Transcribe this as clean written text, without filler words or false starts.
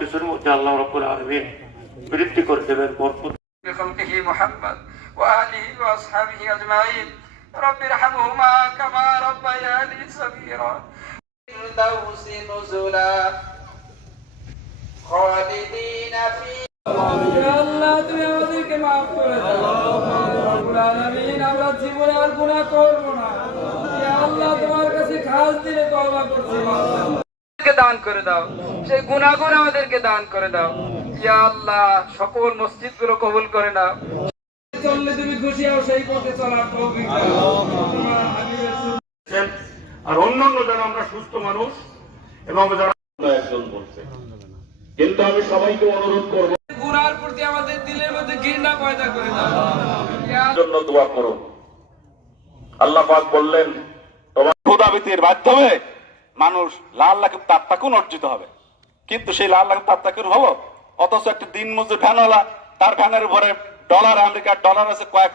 কিছুর মধ্যে আল্লাহ রাব্বুল আলামিন বৃদ্ধি করে দেবেন, বরকত بخلقه محمد وآله وأصحابه أجمعين رب ارحمهما كما ربياني صغيرا الفردوس نزلا خالدين فيه يا الله তুমি আমাদেরকে maaf করে দাও রব্বুল আলামিন আমরা জীবনে আর গুনাহ করব না ইয়া আল্লাহ তোমার কাছে খাস দিলে তওবা করছি আমাদেরকে দান করে দাও সেই গুনাহগুলো আমাদেরকে দান করে দাও ইয়া আল্লাহ সকল মসজিদগুলো কবুল করে নাও চললে তুমি খুশি হও সেই পথে চলার তৌফিক দাও আর অন্যান্য যারা আমরা সুস্থ মানুষ এবং যারা একজন বলছে, কিন্তু আমি সবাইকে অনুরোধ করব গুনার প্রতি আমাদের দিলের মধ্যে ঘৃণা পয়দা করে দাও জন্য দোয়া করো। আল্লাহ পাক বললেন তোমার খোদাবিতির মাধ্যমে মানুষ লাল লাখ তাত্তাকুন অর্জিত হবে, কিন্তু সেই লাল লাখ তাত্তাকুন হলো অথচ একটা দিন মজুর ভ্যানওয়ালা তার ভ্যানের উপরে ডলার, আমেরিকার ডলার আছে কয়েক